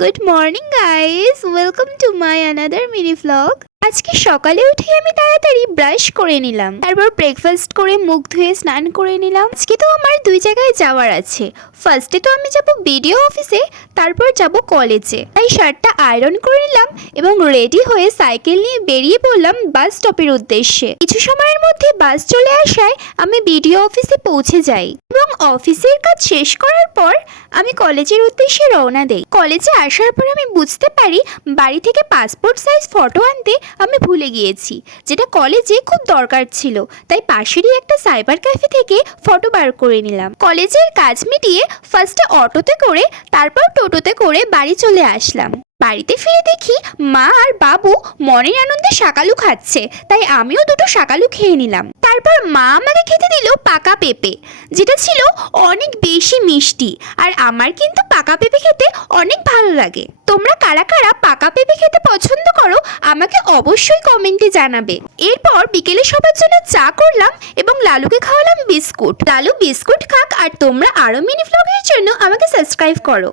Good morning guys, welcome to my another mini vlog. আজকে সকালে উঠে আমি তাড়াতাড়ি ব্রাশ করে নিলাম, তারপর ব্রেকফাস্ট করে মুখ ধুয়ে স্নান করে নিলাম। আজকে তো আমার দুই জায়গায় যাওয়ার আছে। ফার্স্টে তো আমি যাব বিডিও অফিসে, তারপর যাব কলেজে। তাই শার্টটা আয়রন করে নিলাম এবং রেডি হয়ে সাইকেল নিয়ে বেরিয়ে পড়লাম বাস স্টপের উদ্দেশ্যে। কিছু সময়ের মধ্যে বাস চলে আসায় আমি বিডিও অফিসে পৌঁছে যাই এবং অফিসের কাজ শেষ করার পর আমি কলেজের উদ্দেশ্যে রওনা দেই। কলেজে আসার পর আমি বুঝতে পারি বাড়ি থেকে পাসপোর্ট সাইজ ফটো আনতে আমি ভুলে গিয়েছি, যেটা কলেজে খুব দরকার ছিল। তাই পাশেরই একটা সাইবার ক্যাফে থেকে ফটো বার করে নিলাম। কলেজের কাজ মিটিয়ে ফার্স্টে অটোতে করে তারপর টোটোতে করে বাড়ি চলে আসলাম। বাড়িতে ফিরে দেখি মা আর বাবু মনের আনন্দে শাকালু খাচ্ছে, তাই আমিও দুটো শাকালু খেয়ে নিলাম। তারপর মা আমাকে খেতে দিল পাকা পেঁপে, যেটা ছিল অনেক বেশি মিষ্টি। আর আমার কিন্তু পাকা পেঁপে খেতে অনেক ভালো লাগে। তোমরা কারা কারা পাকা পেঁপে খেতে পছন্দ করো আমাকে অবশ্যই কমেন্টে জানাবে। এরপর বিকেলে সবার জন্য চা করলাম এবং লালুকে খাওয়ালাম বিস্কুট। লালু বিস্কুট খাক আর তোমরা আরো মিনি ভ্লগের জন্য আমাকে সাবস্ক্রাইব করো।